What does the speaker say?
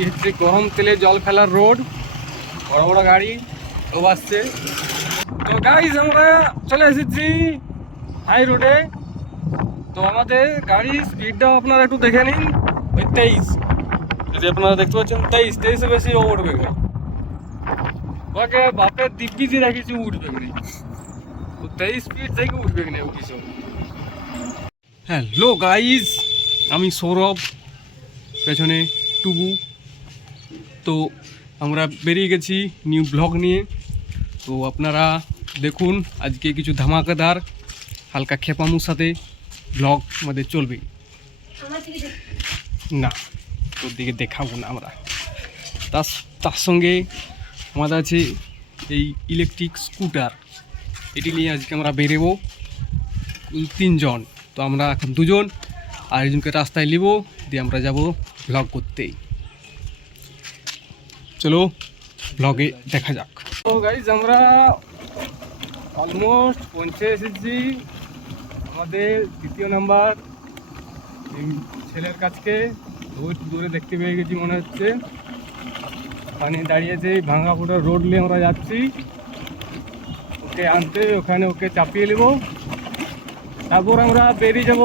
এটি হচ্ছে গরম তেলে জল ফেলার রোড, বড় বড় গাড়ি সব আসছে। তো গাইজ আমরা চলে এসেছি হাই রোডে। তো আমাদের গাড়ির স্পিডটাও আপনারা একটু দেখে নিন, ওই 23, যদি আপনারা দেখতে পাচ্ছেন 23 বেশি ও উঠবে না, ওকে বাপের দিব্যি দিয়ে রাখিছি উঠবে না, তো 23 স্পিড থেকে উঠবে না ও কিছু। হ্যালো গাইজ, আমি সৌরভ, পেছনে টুবু। তো আমরা বেরিয়ে গেছি নিউ ব্লগ নিয়ে। তো আপনারা দেখুন আজকে কিছু ধামাকাদার হালকা খেপামুর সাথে ব্লগ আমাদের চলবে। না, তোর দিকে দেখাবো না আমরা। তার সঙ্গে আমাদের আছে এই ইলেকট্রিক স্কুটার, এটি নিয়ে আজকে আমরা বেরোবো 3 জন। তো আমরা এখন 2 জন, আর একজনকে রাস্তায় নিব, দিয়ে আমরা যাব ব্লগ করতে। চলো ব্লগে দেখা যাক। তো গাইজ আমরা অলমোস্ট পৌঁছে এসেছি আমাদের 3য় নাম্বার এই ছেলের কাছকে। বহুত দূরে দেখতে পেয়ে গেছি মনে হচ্ছে, ওখানে দাঁড়িয়েছে। ভাঙা ফোটা রোড নিয়ে আমরা যাচ্ছি ওকে আনতে, ওখানে ওকে চাপিয়ে নেব, তারপর আমরা বেরিয়ে যাব